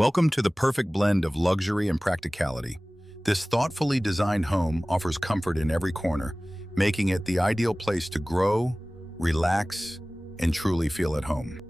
Welcome to the perfect blend of luxury and practicality. This thoughtfully designed home offers comfort in every corner, making it the ideal place to grow, relax, and truly feel at home.